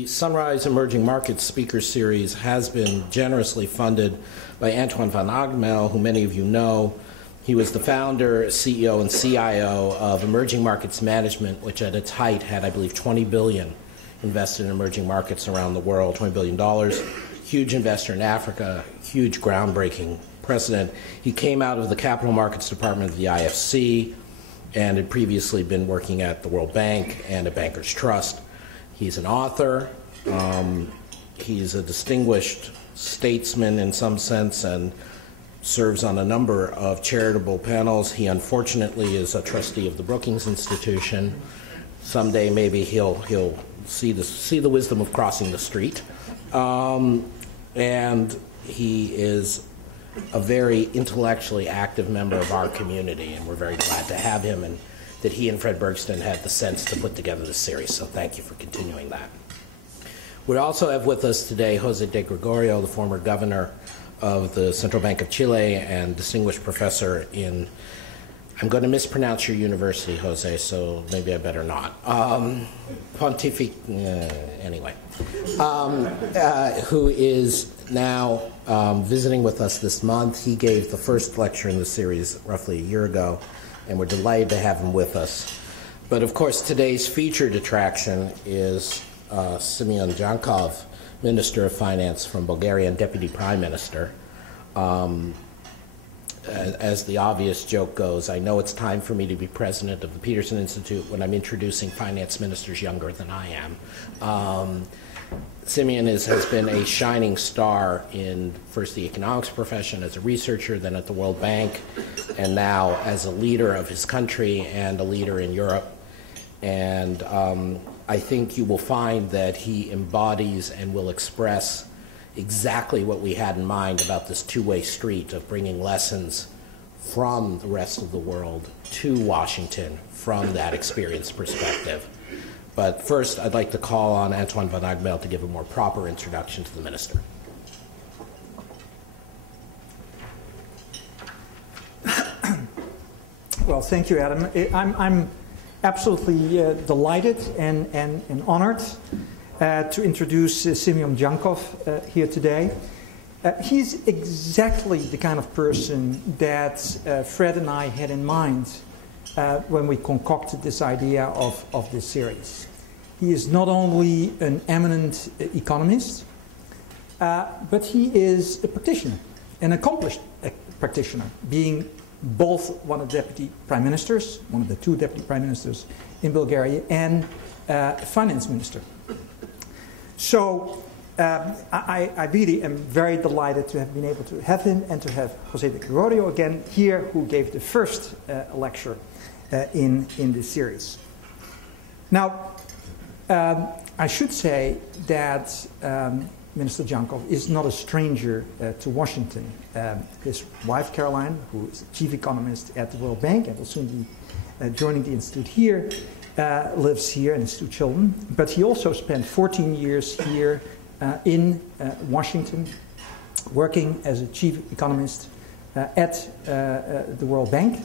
The Sunrise Emerging Markets Speaker Series has been generously funded by Antoine van Agmel, who many of you know. He was the founder, CEO, and CIO of Emerging Markets Management, which at its height had, I believe, $20 billion invested in emerging markets around the world, $20 billion. Huge investor in Africa, huge groundbreaking precedent. He came out of the Capital Markets Department of the IFC and had previously been working at the World Bank and at Bankers Trust. He's an author. He's a distinguished statesman in some sense and serves on a number of charitable panels. He unfortunately is a trustee of the Brookings Institution. Someday maybe he'll see the wisdom of crossing the street. And he is a very intellectually active member of our community, and we're very glad to have him, and that he and Fred Bergston had the sense to put together this series, so thank you for continuing that. We also have with us today Jose de Gregorio, the former governor of the Central Bank of Chile and distinguished professor in, I'm going to mispronounce your university, Jose, so maybe I better not. Anyway, who is now visiting with us this month. He gave the first lecture in the series roughly a year ago, and we're delighted to have him with us. But of course, today's featured attraction is Simeon Djankov, Minister of Finance from Bulgaria and Deputy Prime Minister. As the obvious joke goes, I know it's time for me to be president of the Peterson Institute when I'm introducing finance ministers younger than I am. Simeon has been a shining star in first the economics profession as a researcher, then at the World Bank, and now as a leader of his country and a leader in Europe. And I think you will find that he embodies and will express exactly what we had in mind about this two-way street of bringing lessons from the rest of the world to Washington from that experience perspective. But first, I'd like to call on Antoine van Agmel to give a more proper introduction to the minister. Well, thank you, Adam. I'm absolutely delighted and honored to introduce Simeon Djankov here today. He's exactly the kind of person that Fred and I had in mind when we concocted this idea of this series. He is not only an eminent economist, but he is a practitioner, an accomplished practitioner, being both one of the deputy prime ministers, one of the two deputy prime ministers in Bulgaria, and finance minister. So I really am very delighted to have been able to have him and to have Jose de Gregorio again here, who gave the first lecture in this series. Now, I should say that Minister Djankov is not a stranger to Washington. His wife, Caroline, who is chief economist at the World Bank and will soon be joining the Institute here, lives here and has two children. But he also spent 14 years here in Washington, working as a chief economist at the World Bank,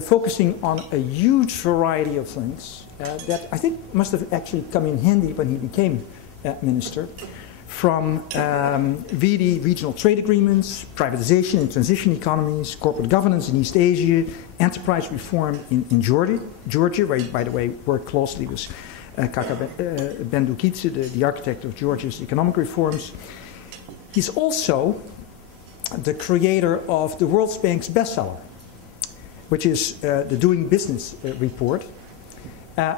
focusing on a huge variety of things that I think must have actually come in handy when he became minister, from really regional trade agreements, privatization in transition economies, corporate governance in East Asia, enterprise reform in Georgia, where he, by the way, worked closely with Kaka Bendukidze, the architect of Georgia's economic reforms. He's also the creator of the World Bank's bestseller, which is the Doing Business report,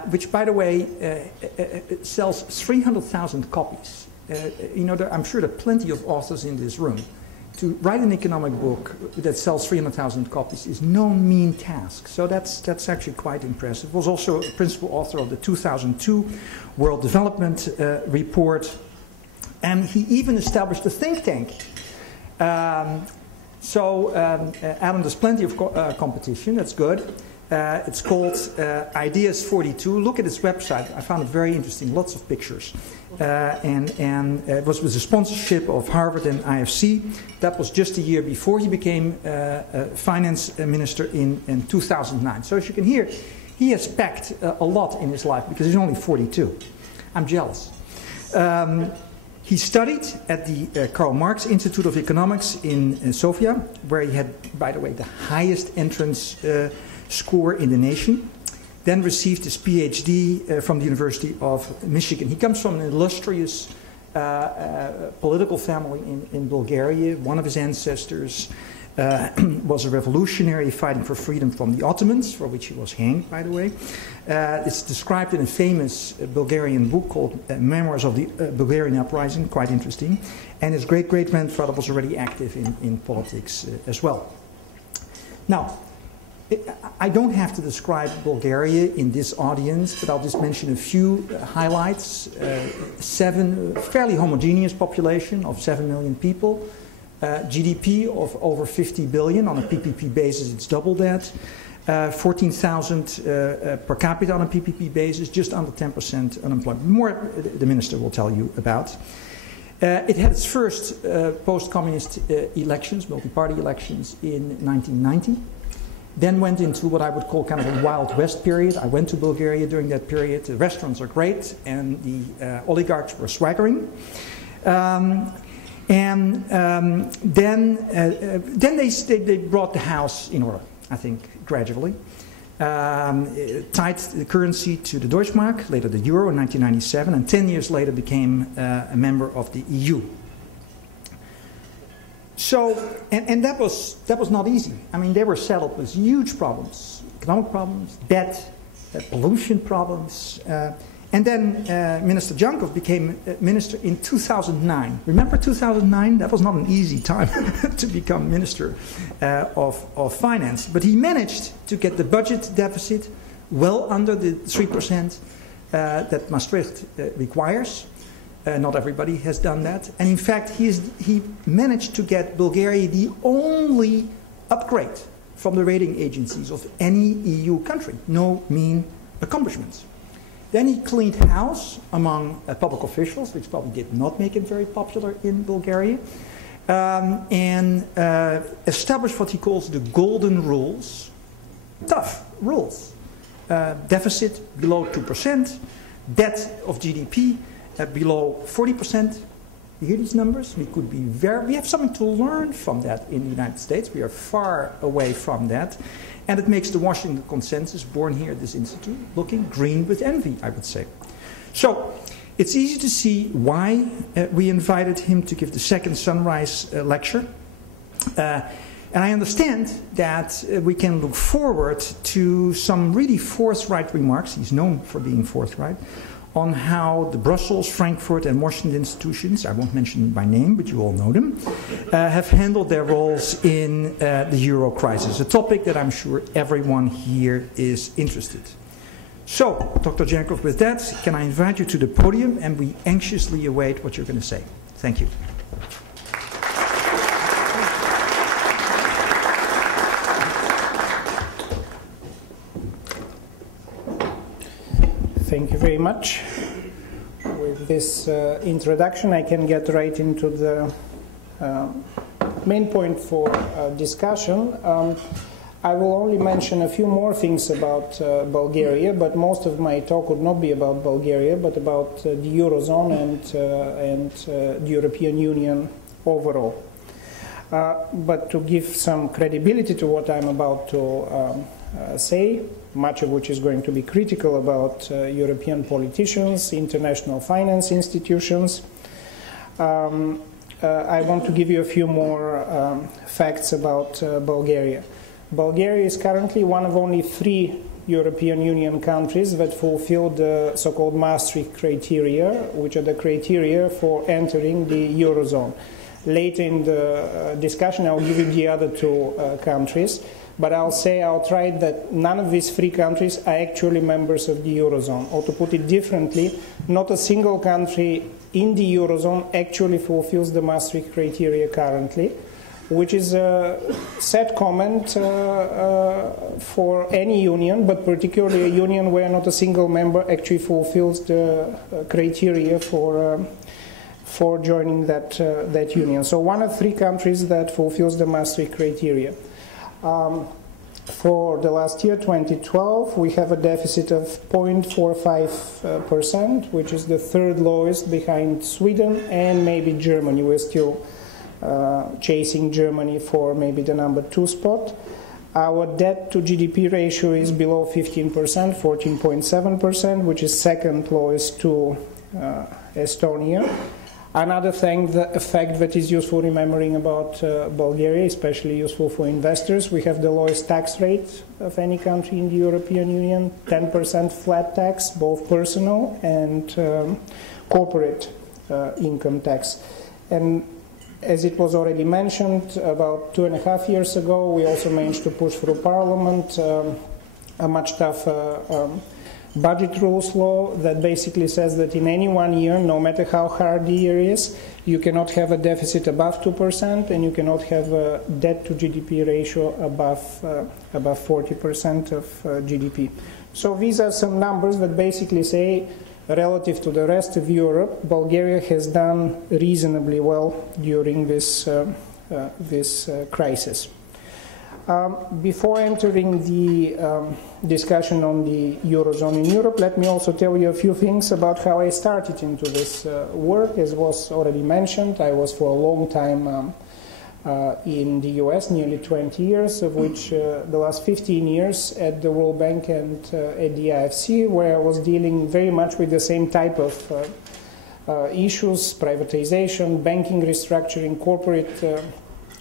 which, by the way, sells 300,000 copies. You know, I'm sure there are plenty of authors in this room. To write an economic book that sells 300,000 copies is no mean task. So that's actually quite impressive. Was also a principal author of the 2002 World Development Report. And he even established a think tank. Adam, there's plenty of competition. That's good. It's called Ideas 42. Look at its website. I found it very interesting. Lots of pictures. And it was with the sponsorship of Harvard and IFC. That was just a year before he became finance minister in 2009. So as you can hear, he has packed a lot in his life because he's only 42. I'm jealous. He studied at the Karl Marx Institute of Economics in Sofia, where he had, by the way, the highest entrance score in the nation. Then received his PhD from the University of Michigan. He comes from an illustrious political family in Bulgaria. One of his ancestors was a revolutionary fighting for freedom from the Ottomans, for which he was hanged, by the way. It's described in a famous Bulgarian book called Memoirs of the Bulgarian Uprising, quite interesting. And his great-great-grandfather was already active in politics as well. Now, I don't have to describe Bulgaria in this audience, but I'll just mention a few highlights. Fairly homogeneous population of 7 million people. GDP of over 50 billion. On a PPP basis, it's double that. 14,000 per capita on a PPP basis, just under 10% unemployment. More the minister will tell you about. It had its first post-communist elections, multi-party elections, in 1990. Then went into what I would call kind of a Wild West period. I went to Bulgaria during that period. The restaurants are great, and the oligarchs were swaggering. Then they brought the house in order, I think, gradually. Tied the currency to the Deutschmark, later the euro in 1997, and 10 years later became a member of the EU. So, and that was not easy. I mean, they were saddled with huge problems, economic problems, debt, pollution problems. And then Minister Djankov became minister in 2009. Remember 2009? That was not an easy time to become minister of finance. But he managed to get the budget deficit well under the 3% that Maastricht requires. Not everybody has done that. And in fact, he managed to get Bulgaria the only upgrade from the rating agencies of any EU country. No mean accomplishments. Then he cleaned house among public officials, which probably did not make him very popular in Bulgaria, and established what he calls the golden rules. Tough rules. Deficit below 2%, debt of GDP below 40%. You hear these numbers? We have something to learn from that in the United States. We are far away from that. And it makes the Washington Consensus, born here at this institute, looking green with envy, I would say. So, it's easy to see why we invited him to give the second Sunrise lecture. And I understand that we can look forward to some really forthright remarks. He's known for being forthright on how the Brussels, Frankfurt, and Washington institutions, I won't mention them by name, but you all know them, have handled their roles in the euro crisis, a topic that I'm sure everyone here is interested. So, Dr. Djankov, with that, can I invite you to the podium, and we anxiously await what you're going to say. Thank you. Thank you very much. With this introduction, I can get right into the main point for discussion. I will only mention a few more things about Bulgaria, but most of my talk would not be about Bulgaria, but about the Eurozone and the European Union overall. But to give some credibility to what I'm about to say, much of which is going to be critical about European politicians, international finance institutions, I want to give you a few more facts about Bulgaria. Bulgaria is currently one of only 3 European Union countries that fulfill the so-called Maastricht criteria, which are the criteria for entering the Eurozone. Later in the discussion, I'll give you the other 2 countries. But I'll try that none of these 3 countries are actually members of the Eurozone. Or to put it differently, not a single country in the Eurozone actually fulfills the Maastricht criteria currently, which is a sad comment for any union, but particularly a union where not a single member actually fulfills the criteria for joining that union. So one of 3 countries that fulfills the Maastricht criteria. For the last year, 2012, we have a deficit of 0.45%, which is the third lowest behind Sweden and maybe Germany. We're still chasing Germany for maybe the number 2 spot. Our debt to GDP ratio is below 15%, 14.7%, which is second lowest to Estonia. Another thing, the fact that is useful remembering about Bulgaria, especially useful for investors, we have the lowest tax rate of any country in the European Union, 10% flat tax, both personal and corporate income tax. And as it was already mentioned, about 2.5 years ago, we also managed to push through Parliament a much tougher budget rules law that basically says that in any 1 year, no matter how hard the year is, you cannot have a deficit above 2% and you cannot have a debt to GDP ratio above 40% of GDP. So these are some numbers that basically say, relative to the rest of Europe, Bulgaria has done reasonably well during this crisis. Before entering the discussion on the Eurozone in Europe, let me also tell you a few things about how I started into this work. As was already mentioned, I was for a long time in the US, nearly 20 years, of which the last 15 years at the World Bank and at the IFC, where I was dealing very much with the same type of issues: privatization, banking restructuring, corporate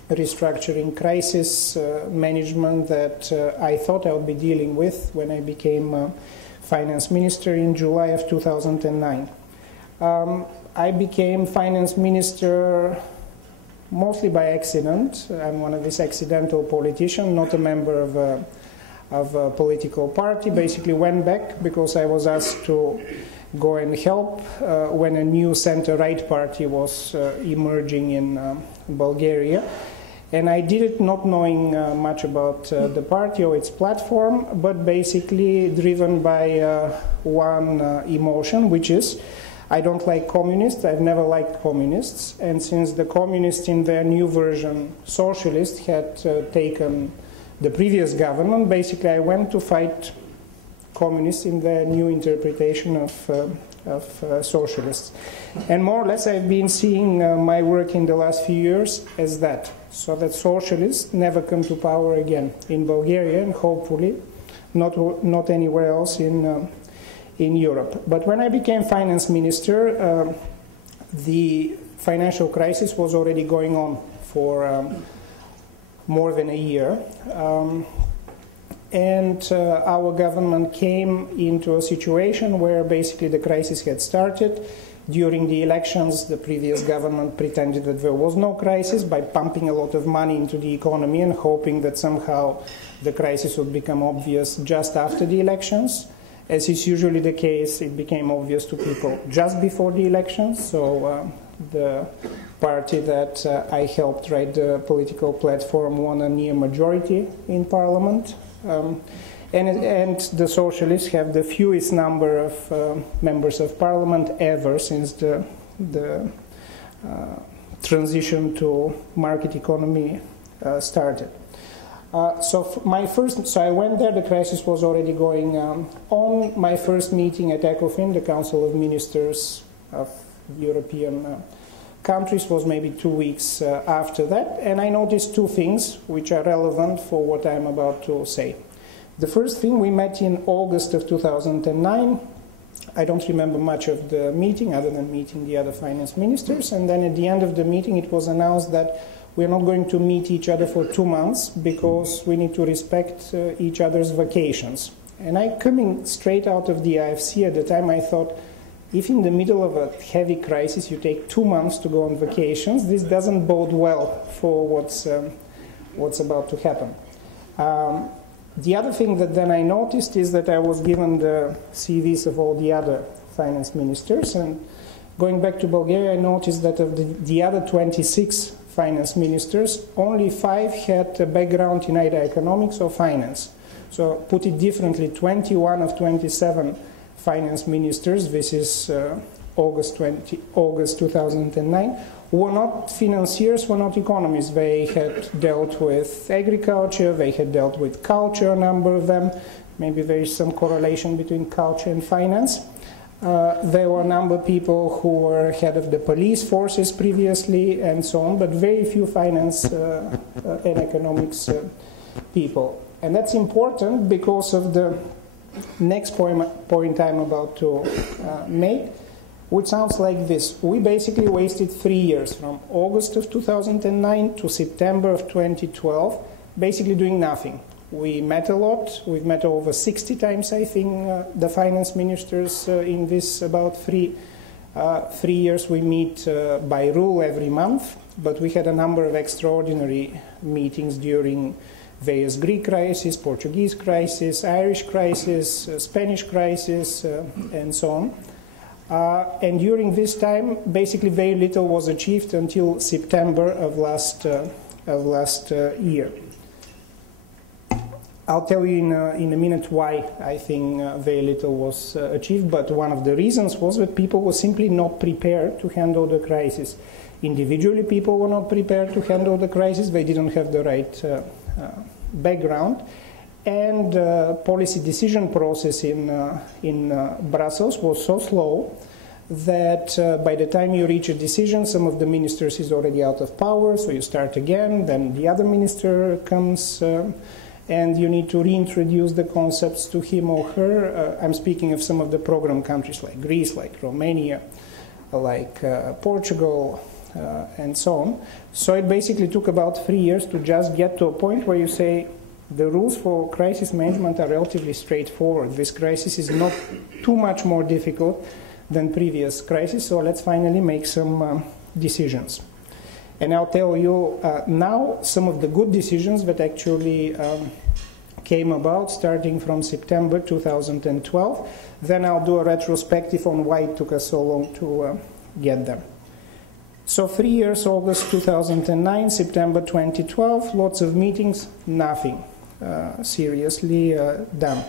restructuring, crisis management that I thought I would be dealing with when I became finance minister in July of 2009. I became finance minister mostly by accident. I'm one of these accidental politicians, not a member of a political party. Basically went back because I was asked to go and help when a new center-right party was emerging in Bulgaria. And I did it not knowing much about the party or its platform, but basically driven by one emotion, which is I don't like communists. I've never liked communists. And since the communists in their new version, socialists, had taken the previous government, basically I went to fight communists in their new interpretation of socialists. And more or less I've been seeing my work in the last few years as that. So that socialists never come to power again in Bulgaria and hopefully not anywhere else in Europe. But when I became finance minister, the financial crisis was already going on for more than a year. And our government came into a situation where basically the crisis had started. During the elections, the previous government pretended that there was no crisis by pumping a lot of money into the economy and hoping that somehow the crisis would become obvious just after the elections. As is usually the case, it became obvious to people just before the elections. So the party that I helped write the political platform won a near majority in parliament. And the socialists have the fewest number of members of parliament ever since the transition to market economy started. So I went there, the crisis was already going on. My first meeting at ECOFIN, the Council of Ministers of European countries, was maybe 2 weeks after that, and I noticed two things which are relevant for what I'm about to say. The first thing, we met in August of 2009. I don't remember much of the meeting other than meeting the other finance ministers, and then at the end of the meeting it was announced that we're not going to meet each other for 2 months because we need to respect each other's vacations. And coming straight out of the IFC at the time, I thought, if in the middle of a heavy crisis you take 2 months to go on vacations, this doesn't bode well for what's about to happen. The other thing that then I noticed is that I was given the CVs of all the other finance ministers, and going back to Bulgaria, I noticed that of the other 26 finance ministers, only 5 had a background in either economics or finance. So put it differently, 21 of 27 finance ministers, this is August 2009, were not financiers, were not economists. They had dealt with agriculture, they had dealt with culture, a number of them. Maybe there is some correlation between culture and finance. There were a number of people who were head of the police forces previously and so on, but very few finance and economics people. And that's important because of the next point I'm about to make, which sounds like this. We basically wasted 3 years, from August of 2009 to September of 2012, basically doing nothing. We met a lot. We've met over 60 times, I think, the finance ministers in this about 3 years. We meet by rule every month, but we had a number of extraordinary meetings during various Greek crises, Portuguese crisis, Irish crisis, Spanish crisis, and so on. And during this time, basically very little was achieved until September of last year. I'll tell you in a minute why I think very little was achieved, but one of the reasons was that people were simply not prepared to handle the crisis. Individually, people were not prepared to handle the crisis. They didn't have the right background. And policy decision process in Brussels was so slow that by the time you reach a decision, some of the ministers is already out of power, so you start again, then the other minister comes, and you need to reintroduce the concepts to him or her. I'm speaking of some of the program countries like Greece, like Romania, like Portugal, and so on. So it basically took about 3 years to just get to a point where you say, the rules for crisis management are relatively straightforward. This crisis is not too much more difficult than previous crises, so let's finally make some decisions. And I'll tell you now some of the good decisions that actually came about starting from September 2012. Then I'll do a retrospective on why it took us so long to get them. So 3 years, August 2009, September 2012, lots of meetings, nothing seriously done.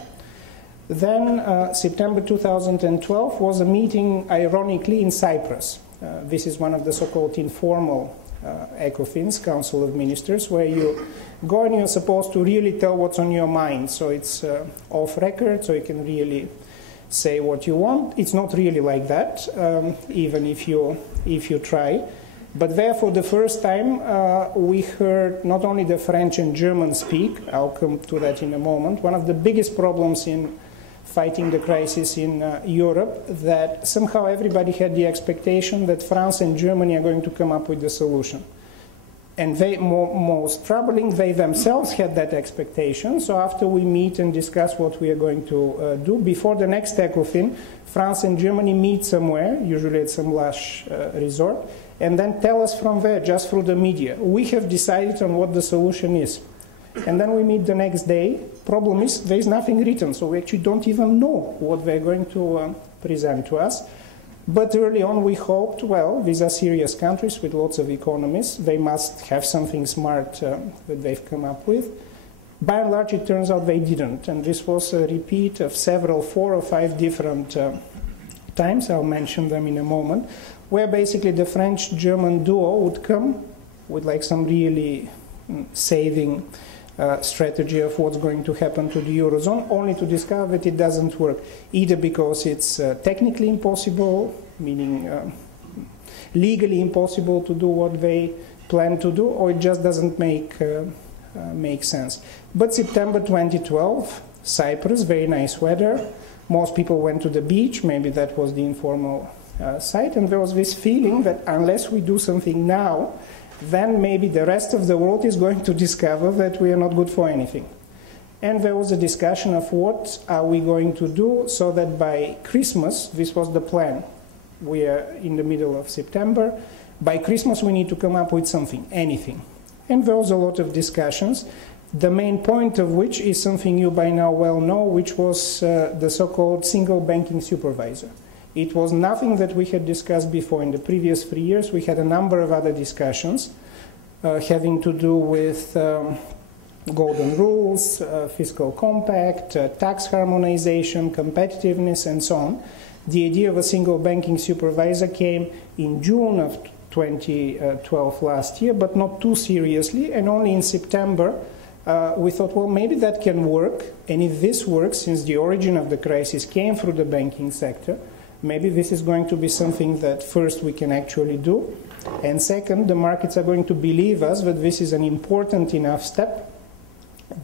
Then September 2012 was a meeting, ironically, in Cyprus. This is one of the so-called informal ECOFINs, Council of Ministers, where you go and you're supposed to really tell what's on your mind. So it's off record, so you can really say what you want. It's not really like that, even if you try. But there, for the first time, we heard not only the French and German speak. I'll come to that in a moment. One of the biggest problems in fighting the crisis in Europe, that somehow everybody had the expectation that France and Germany are going to come up with the solution. And they, most troubling, they themselves had that expectation. So after we meet and discuss what we are going to do, before the next ECOFIN, France and Germany meet somewhere, usually at some last resort, and then tell us from there, just through the media, we have decided on what the solution is. And then we meet the next day. Problem is, there is nothing written, so we actually don't even know what they're going to present to us. But early on we hoped, well, these are serious countries with lots of economies. They must have something smart that they've come up with. By and large, it turns out they didn't. And this was a repeat of several, 4 or 5 different times, I'll mention them in a moment, where basically the French-German duo would come with like some really saving strategy of what's going to happen to the Eurozone, only to discover that it doesn't work, either because it's technically impossible, meaning legally impossible to do what they plan to do, or it just doesn't make sense. But September 2012, Cyprus, very nice weather. Most people went to the beach, maybe that was the informal site, and there was this feeling that unless we do something now, then maybe the rest of the world is going to discover that we are not good for anything. And there was a discussion of what are we going to do so that by Christmas, this was the plan. We are in the middle of September. By Christmas, we need to come up with something, anything. And there was a lot of discussions, the main point of which is something you by now well know, which was the so-called single banking supervisor. It was nothing that we had discussed before. In the previous 3 years, we had a number of other discussions having to do with golden rules, fiscal compact, tax harmonization, competitiveness, and so on. The idea of a single banking supervisor came in June of 2012 last year, but not too seriously, and only in September we thought, well, maybe that can work, and if this works, since the origin of the crisis came through the banking sector, maybe this is going to be something that first we can actually do, and second, the markets are going to believe us that this is an important enough step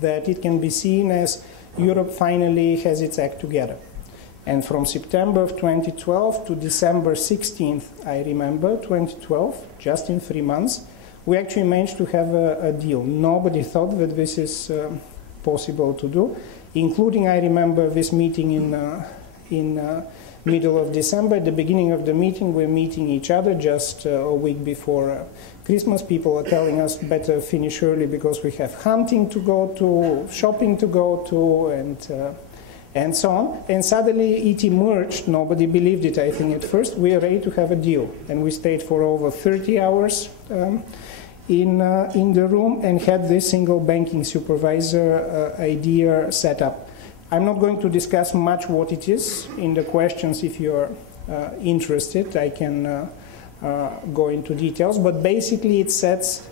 that it can be seen as Europe finally has its act together. And from September of 2012 to December 16th, I remember, 2012, just in 3 months, we actually managed to have a deal. Nobody thought that this is possible to do, including, I remember, this meeting in middle of December. At the beginning of the meeting, we're meeting each other just a week before Christmas. People are telling us better finish early because we have hunting to go to, shopping to go to, and so on. And suddenly it emerged. Nobody believed it, I think, at first. We are ready to have a deal. And we stayed for over 30 hours in the room and had this single banking supervisor idea set up. I'm not going to discuss much what it is in the questions. If you're interested, I can go into details. But basically it sets,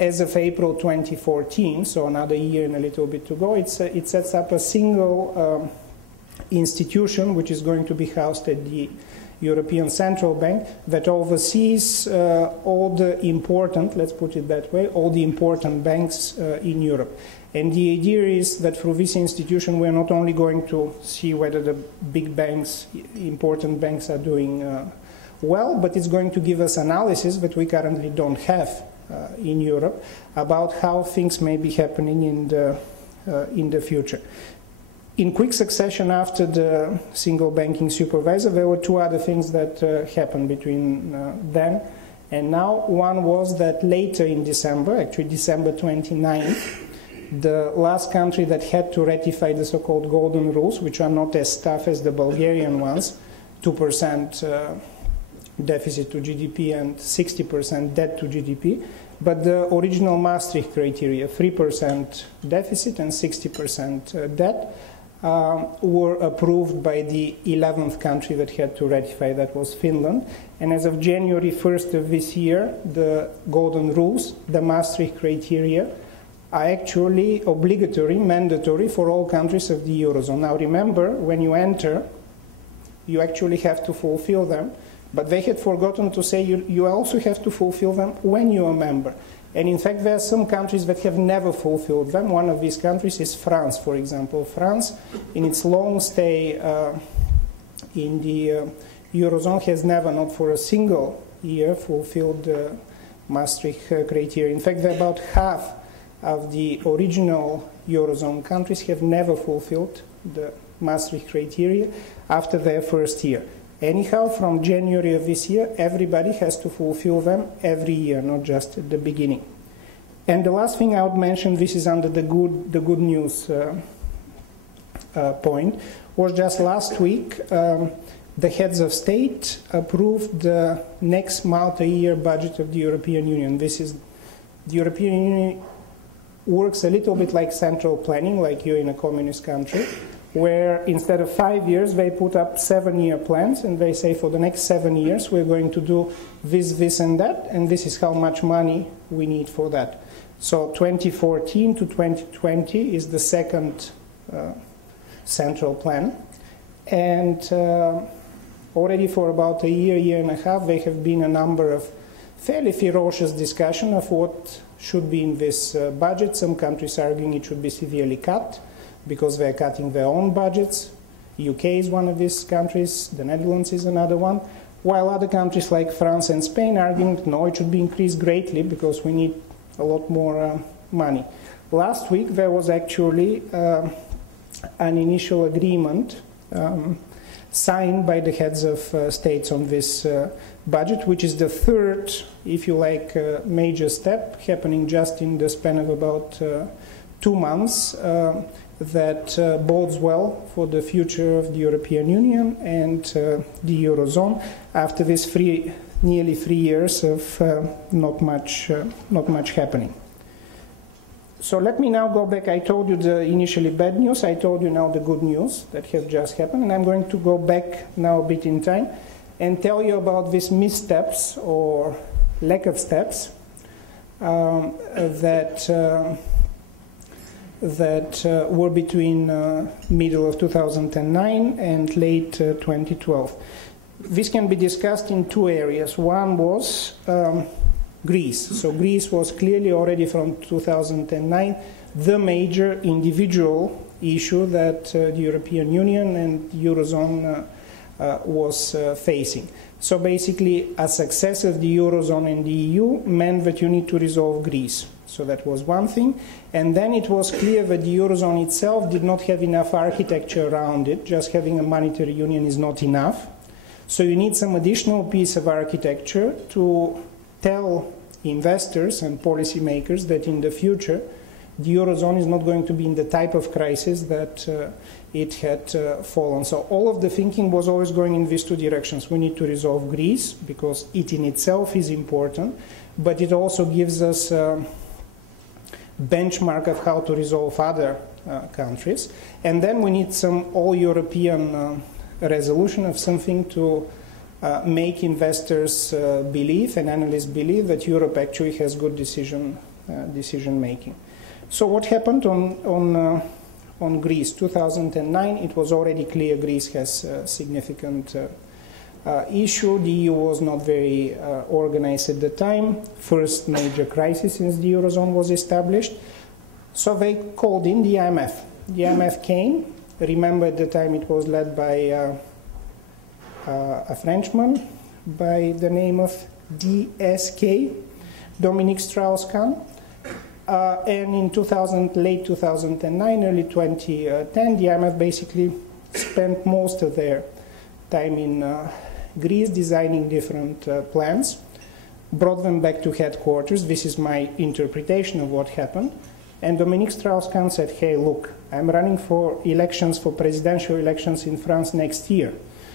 as of April 2014, so another year and a little bit to go, it sets up a single institution which is going to be housed at the European Central Bank that oversees all the important, let's put it that way, all the important banks in Europe. And the idea is that through this institution we're not only going to see whether the big banks, important banks are doing well, but it's going to give us analysis that we currently don't have in Europe about how things may be happening in the future. In quick succession after the single banking supervisor, there were two other things that happened between then and now. One was that later in December, actually December 29th, the last country that had to ratify the so-called golden rules, which are not as tough as the Bulgarian ones, 2% deficit to GDP and 60% debt to GDP, but the original Maastricht criteria, 3% deficit and 60% debt, were approved by the 11th country that had to ratify, that was Finland. And as of January 1st of this year, the golden rules, the Maastricht criteria, are actually obligatory, mandatory for all countries of the Eurozone. Now remember, when you enter, you actually have to fulfill them, but they had forgotten to say you also have to fulfill them when you're a member. And in fact, there are some countries that have never fulfilled them. One of these countries is France, for example. France, in its long stay in the Eurozone, has never, not for a single year, fulfilled the Maastricht criteria. In fact, about half of the original Eurozone countries have never fulfilled the Maastricht criteria after their first year. Anyhow, from January of this year, everybody has to fulfill them every year, not just at the beginning. And the last thing I would mention, this is under the good news point, was just last week, the heads of state approved the next multi-year budget of the European Union. This is, the European Union works a little bit like central planning, like you're in a communist country, where instead of 5 years, they put up 7-year plans, and they say for the next 7 years, we're going to do this, this, and that, and this is how much money we need for that. So 2014 to 2020 is the second central plan, and already for about a year, year and a half, there have been a number of fairly ferocious discussion of what should be in this budget. Some countries arguing it should be severely cut, because they're cutting their own budgets. UK is one of these countries, the Netherlands is another one, while other countries like France and Spain are arguing, no, it should be increased greatly because we need a lot more money. Last week there was actually an initial agreement signed by the heads of states on this budget, which is the third, if you like, major step happening just in the span of about 2 months, that bodes well for the future of the European Union and the Eurozone after this nearly 3 years of not much happening. So let me now go back. I told you the initially bad news. I told you now the good news that have just happened. And I'm going to go back now a bit in time and tell you about these missteps or lack of steps that were between middle of 2009 and late 2012. This can be discussed in two areas. One was Greece. So Greece was clearly already from 2009 the major individual issue that the European Union and Eurozone was facing. So basically a success of the Eurozone and the EU meant that you need to resolve Greece. So that was one thing. And then it was clear that the Eurozone itself did not have enough architecture around it. Just having a monetary union is not enough. So you need some additional piece of architecture to tell investors and policymakers that in the future the Eurozone is not going to be in the type of crisis that it had fallen. So all of the thinking was always going in these two directions. We need to resolve Greece because it in itself is important, but it also gives us a benchmark of how to resolve other countries. And then we need some all-European resolution of something to make investors believe and analysts believe that Europe actually has good decision making. So what happened on Greece? 2009, it was already clear Greece has a significant issue. The EU was not very organized at the time. First major crisis since the Eurozone was established. So they called in the IMF. The IMF came. Remember at the time it was led by a Frenchman by the name of DSK, Dominique Strauss-Kahn. And in late 2009, early 2010, the IMF basically spent most of their time in Greece designing different plans, brought them back to headquarters. This is my interpretation of what happened. And Dominique Strauss-Kahn said, hey, look, I'm running for elections, for presidential elections in France next year.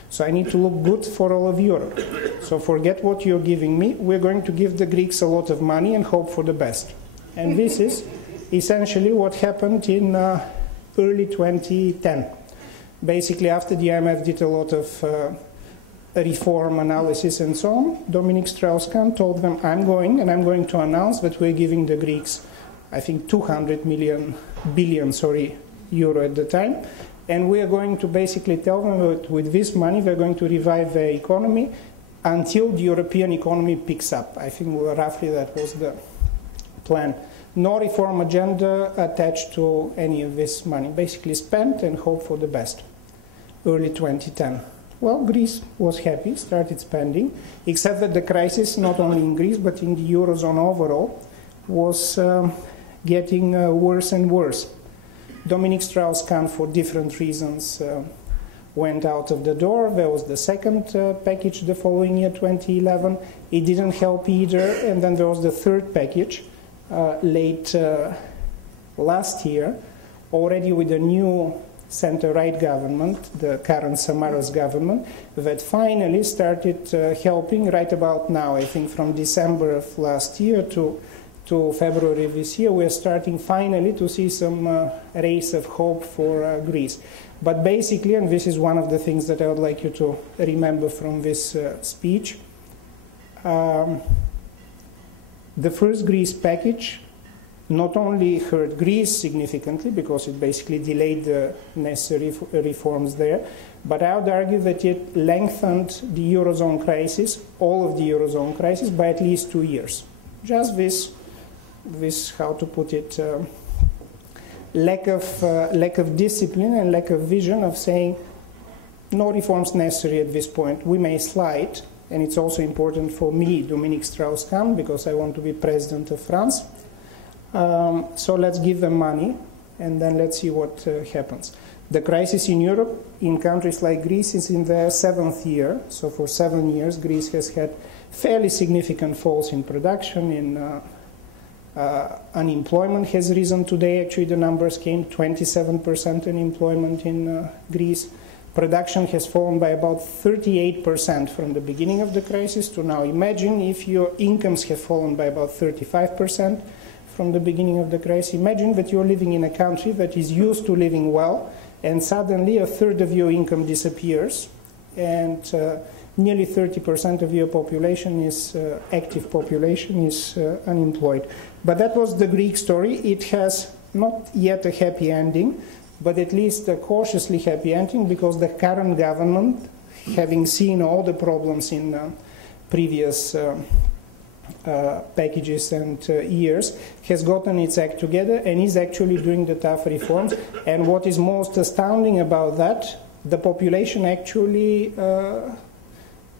So I need to look good for all of Europe. So forget what you're giving me. We're going to give the Greeks a lot of money and hope for the best. And this is essentially what happened in early 2010. Basically, after the IMF did a lot of reform analysis and so on, Dominique Strauss-Kahn told them, I'm going to announce that we're giving the Greeks, I think, 200 billion euro at the time. And we are going to basically tell them that with this money, we're going to revive the economy until the European economy picks up. I think roughly that was the plan. No reform agenda attached to any of this money. Basically spent and hope for the best. Early 2010. Well, Greece was happy, started spending, except that the crisis, not only in Greece, but in the Eurozone overall, was getting worse and worse. Dominique Strauss-Kahn, for different reasons, went out of the door. There was the second package the following year, 2011. It didn't help either. And then there was the third package late last year, already with a new center-right government, the current Samaras government, that finally started helping right about now. I think from December of last year to February this year, we're starting finally to see some rays of hope for Greece. But basically, and this is one of the things that I would like you to remember from this speech, the first Greece package not only hurt Greece significantly because it basically delayed the necessary reforms there, but I would argue that it lengthened the Eurozone crisis, all of the Eurozone crisis, by at least 2 years. Just this how to put it, lack of discipline and lack of vision of saying no reforms necessary at this point. We may slide, and it's also important for me, Dominique Strauss-Kahn, because I want to be president of France. So let's give them money, and then let's see what happens. The crisis in Europe, in countries like Greece, is in their 7th year. So for 7 years, Greece has had fairly significant falls in production, in unemployment has risen today. Actually, the numbers came 27% unemployment in Greece. Production has fallen by about 38% from the beginning of the crisis to now. Imagine if your incomes have fallen by about 35% from the beginning of the crisis. Imagine that you're living in a country that is used to living well, and suddenly a third of your income disappears, and nearly 30% of your population is active population is unemployed. But that was the Greek story. It has not yet a happy ending, but at least a cautiously happy ending, because the current government, having seen all the problems in previous packages and years, has gotten its act together and is actually doing the tough reforms. And what is most astounding about that, the population actually,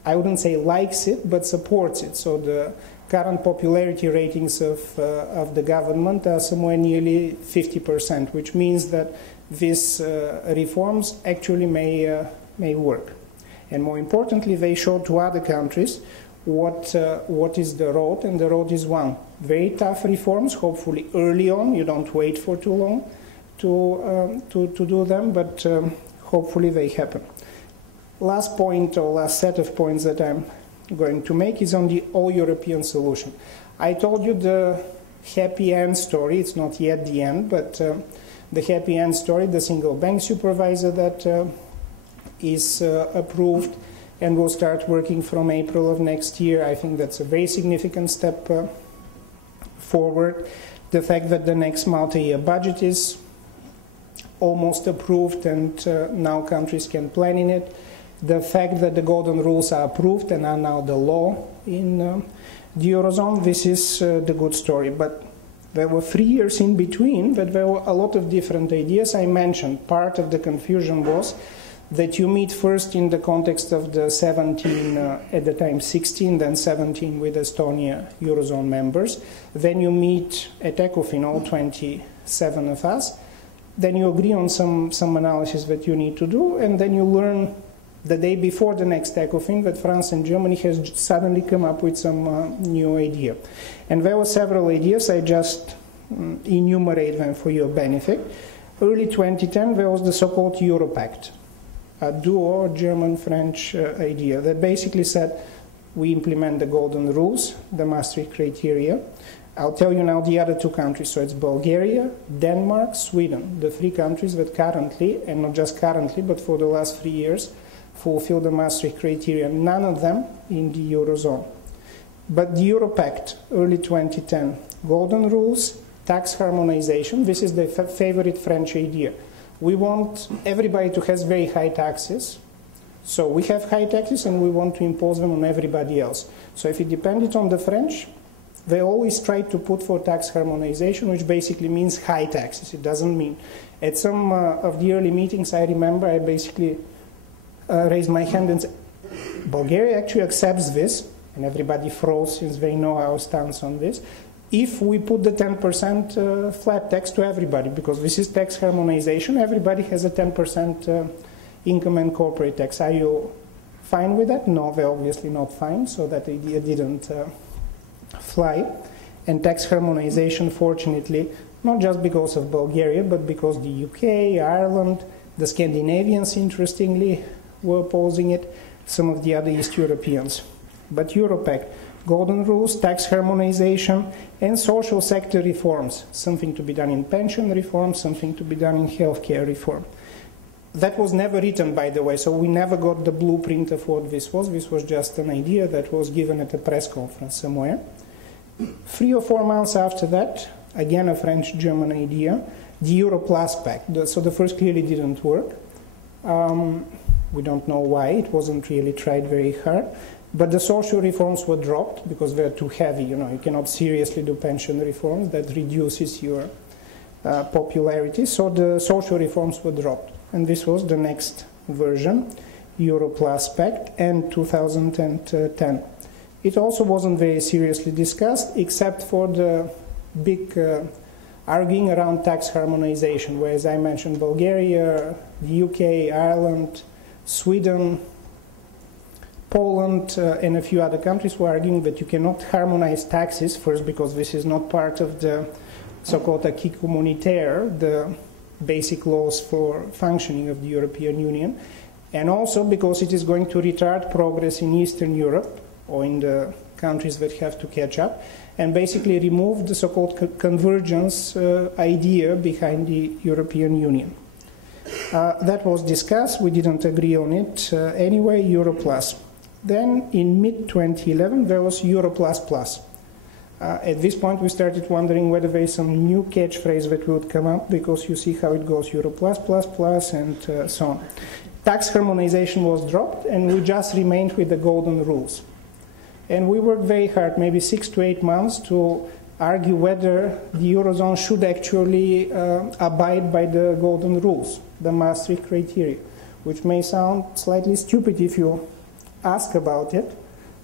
I wouldn't say likes it, but supports it. So the current popularity ratings of the government are somewhere nearly 50%, which means that these reforms actually may work. And more importantly, they show to other countries what is the road, and the road is one. Very tough reforms, hopefully early on. You don't wait for too long to do them, but hopefully they happen. Last point, or last set of points that I'm going to make, is on the all-European solution. I told you the happy end story. It's not yet the end, but the happy end story, the single bank supervisor that is approved and will start working from April of next year. I think that's a very significant step forward. The fact that the next multi-year budget is almost approved and now countries can plan in it. The fact that the golden rules are approved and are now the law in the Eurozone, this is the good story. But there were 3 years in between that there were a lot of different ideas. I mentioned part of the confusion was that you meet first in the context of the 17, at the time 16, then 17 with Estonia Eurozone members. Then you meet at ECOFIN, all 27 of us. Then you agree on some analysis that you need to do, and then you learn the day before the next ECOFIN that France and Germany has suddenly come up with some new idea. And there were several ideas. I just enumerate them for your benefit. Early 2010, there was the so-called Europact, a duo German-French idea that basically said we implement the golden rules, the Maastricht criteria. I'll tell you now the other 2 countries. So it's Bulgaria, Denmark, Sweden, the 3 countries that currently, and not just currently, but for the last 3 years, fulfill the Maastricht criteria. None of them in the Eurozone. But the Europact, early 2010, golden rules, tax harmonization. This is the favorite French idea. We want everybody to have very high taxes. So we have high taxes and we want to impose them on everybody else. So if it depended on the French, they always try to put for tax harmonization, which basically means high taxes. It doesn't mean. At some of the early meetings, I remember I basically raised my hand and said, Bulgaria actually accepts this, and everybody froze since they know our stance on this, if we put the 10% flat tax to everybody, because this is tax harmonization, everybody has a 10% income and corporate tax. Are you fine with that? No, they're obviously not fine, so that idea didn't fly. And tax harmonization, fortunately, not just because of Bulgaria, but because the UK, Ireland, the Scandinavians, interestingly, were opposing it, some of the other East Europeans. But Europact, golden rules, tax harmonization, and social sector reforms. Something to be done in pension reform, something to be done in healthcare reform. That was never written, by the way, so we never got the blueprint of what this was. This was just an idea that was given at a press conference somewhere. 3 or 4 months after that, again a French-German idea, the Euro Plus Pact. So the first clearly didn't work. We don't know why. It wasn't really tried very hard. But the social reforms were dropped because they're too heavy. You cannot seriously do pension reforms. That reduces your popularity. So the social reforms were dropped. And this was the next version, Euro Plus Pact, and 2010. It also wasn't very seriously discussed, except for the big arguing around tax harmonization, where, as I mentioned, Bulgaria, the UK, Ireland, Sweden, Poland, and a few other countries were arguing that you cannot harmonize taxes, first because this is not part of the so-called acquis communautaire, the basic laws for functioning of the European Union, and also because it is going to retard progress in Eastern Europe, or in the countries that have to catch up, and basically removed the so-called convergence idea behind the European Union. That was discussed, we didn't agree on it. Anyway, Euro Plus. Then in mid-2011 there was Euro Plus Plus. At this point we started wondering whether there is some new catchphrase that would come up, because you see how it goes, Euro Plus Plus Plus and so on. Tax harmonization was dropped and we just remained with the golden rules. And we worked very hard, maybe 6 to 8 months, to argue whether the Eurozone should actually abide by the golden rules, the Maastricht criteria, which may sound slightly stupid if you ask about it.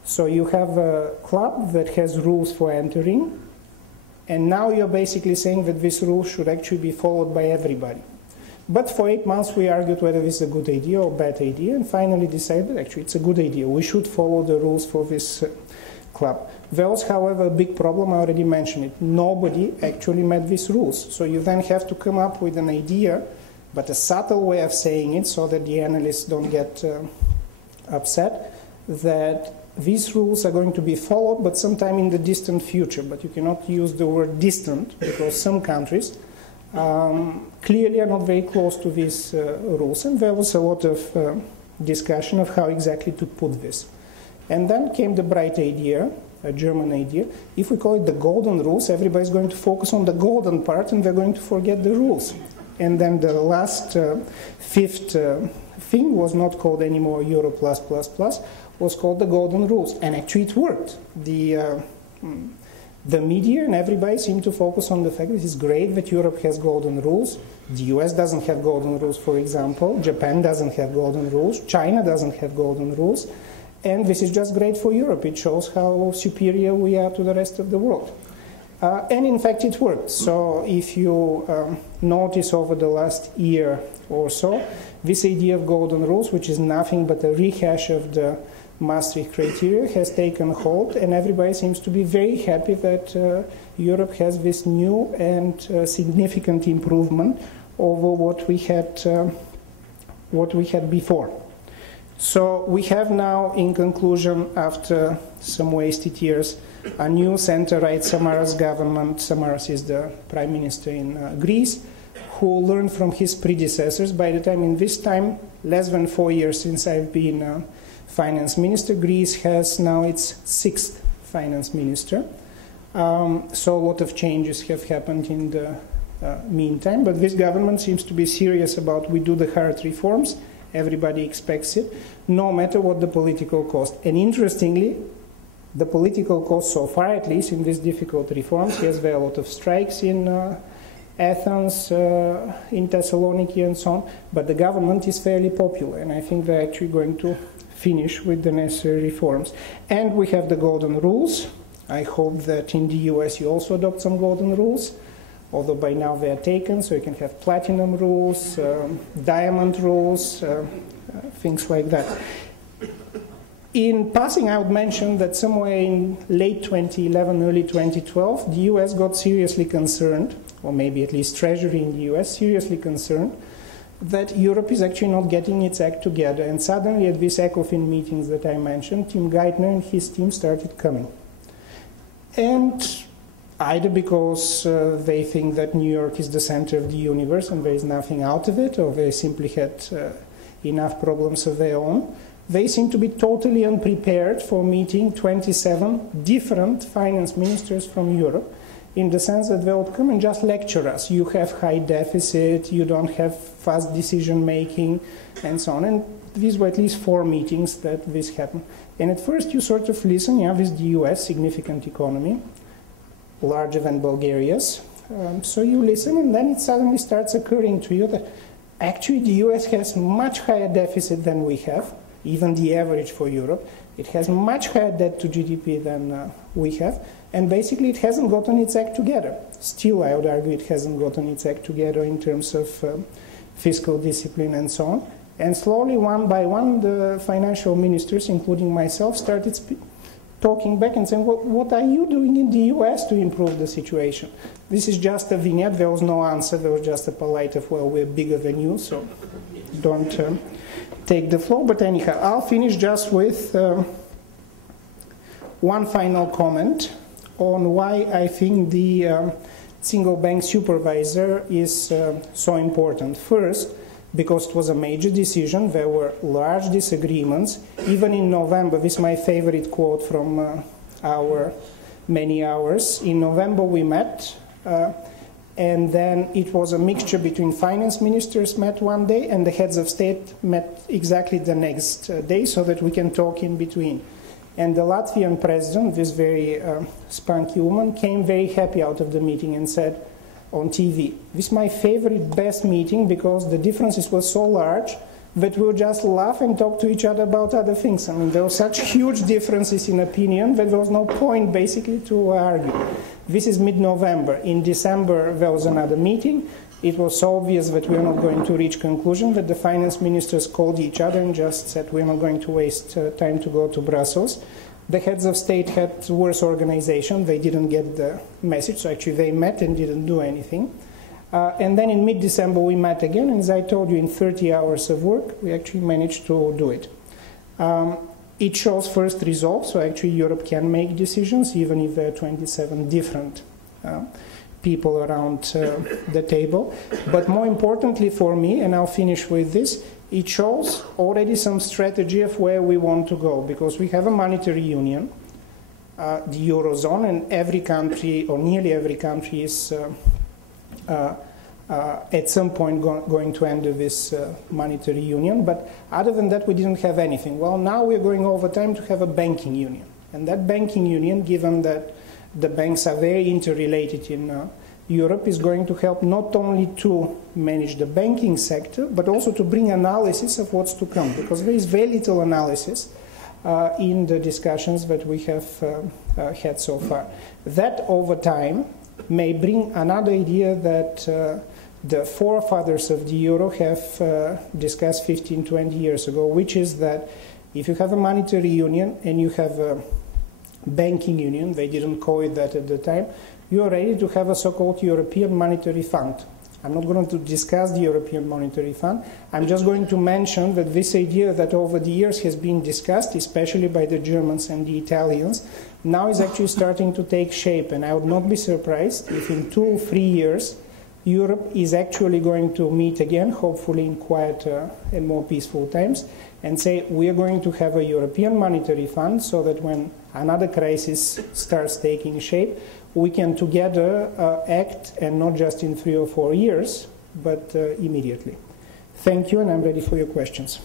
So you have a club that has rules for entering, and now you're basically saying that these rules should actually be followed by everybody. But for 8 months we argued whether this is a good idea or bad idea, and finally decided actually it's a good idea. We should follow the rules for this club. There was, however, a big problem, I already mentioned it. Nobody actually met these rules. So you then have to come up with an idea, but a subtle way of saying it so that the analysts don't get upset, that these rules are going to be followed, but sometime in the distant future. But you cannot use the word distant, because some countries clearly are not very close to these rules. And there was a lot of discussion of how exactly to put this. And then came the bright idea, a German idea. If we call it the golden rules, everybody's going to focus on the golden part and they're going to forget the rules. And then the last fifth thing was not called anymore Euro Plus Plus Plus, was called the golden rules. And actually it worked. The media and everybody seemed to focus on the fact that it's great that Europe has golden rules. The US doesn't have golden rules, for example. Japan doesn't have golden rules. China doesn't have golden rules. And this is just great for Europe. It shows how superior we are to the rest of the world. And in fact it worked. So if you notice over the last year or so, this idea of golden rules, which is nothing but a rehash of the Maastricht criteria, has taken hold, and everybody seems to be very happy that Europe has this new and significant improvement over what we had before. So we have now, in conclusion, after some wasted years, a new center-right Samaras government. Samaras is the prime minister in Greece, who learned from his predecessors. By the time, in this time, less than 4 years since I've been finance minister, Greece has now its 6th finance minister. So a lot of changes have happened in the meantime, but this government seems to be serious about we do the hard reforms. Everybody expects it, no matter what the political cost. And interestingly, the political cost so far, at least in these difficult reforms, yes, there are a lot of strikes in Athens, in Thessaloniki and so on, but the government is fairly popular, and I think they're actually going to finish with the necessary reforms. And we have the golden rules. I hope that in the US you also adopt some golden rules, although by now they are taken, so you can have platinum rules, diamond rules, things like that. In passing, I would mention that somewhere in late 2011, early 2012, the US got seriously concerned, or maybe at least Treasury in the US, seriously concerned, that Europe is actually not getting its act together. And suddenly at these ECOFIN meetings that I mentioned, Tim Geithner and his team started coming. And either because they think that New York is the center of the universe and there is nothing out of it, or they simply had enough problems of their own, they seem to be totally unprepared for meeting 27 different finance ministers from Europe, in the sense that they would come and just lecture us. You have high deficit, you don't have fast decision making, and so on. And these were at least 4 meetings that this happened. And at first you sort of listen, yeah, this is the US, significant economy, larger than Bulgaria's. So you listen, and then it suddenly starts occurring to you that actually the US has much higher deficit than we have, even the average for Europe. It has much higher debt to GDP than we have, and basically it hasn't gotten its act together. Still, I would argue it hasn't gotten its act together in terms of fiscal discipline and so on. And slowly, one by one, the financial ministers, including myself, started talking back and saying, well, what are you doing in the US to improve the situation? This is just a vignette. There was no answer. There was just a polite of, well, we're bigger than you, so don't take the floor. But anyhow, I'll finish just with one final comment on why I think the single bank supervisor is so important. First, because it was a major decision, there were large disagreements. Even in November, this is my favorite quote from our many hours. In November we met, and then it was a mixture between finance ministers met one day and the heads of state met exactly the next day so that we can talk in between. And the Latvian president, this very spunky woman, came very happy out of the meeting and said on TV, "This is my favorite, best meeting because the differences were so large that we'll just laugh and talk to each other about other things." I mean, there were such huge differences in opinion that there was no point basically to argue. This is mid-November. In December, there was another meeting. It was so obvious that we were not going to reach conclusion that the finance ministers called each other and just said, we're not going to waste time to go to Brussels. The heads of state had worse organization. They didn't get the message, so actually they met and didn't do anything. And then in mid-December we met again, and as I told you, in 30 hours of work, we actually managed to do it. It shows first results, so actually Europe can make decisions, even if there are 27 different people around the table. But more importantly for me, and I'll finish with this, it shows already some strategy of where we want to go, because we have a monetary union, the Eurozone, and every country, or nearly every country, is at some point going to enter this monetary union. But other than that, we didn't have anything. Well, now we're going over time to have a banking union. And that banking union, given that the banks are very interrelated in Europe, is going to help not only to manage the banking sector, but also to bring analysis of what's to come, because there is very little analysis in the discussions that we have had so far. That, over time, may bring another idea that the forefathers of the euro have discussed 15, 20 years ago, which is that if you have a monetary union and you have a banking union, they didn't call it that at the time, you are ready to have a so-called European Monetary Fund. I'm not going to discuss the European Monetary Fund. I'm just going to mention that this idea that over the years has been discussed, especially by the Germans and the Italians, now is actually starting to take shape. And I would not be surprised if in 2 or 3 years, Europe is actually going to meet again, hopefully in quieter and more peaceful times, and say we are going to have a European Monetary Fund so that when another crisis starts taking shape, we can together act, and not just in 3 or 4 years, but immediately. Thank you, and I'm ready for your questions.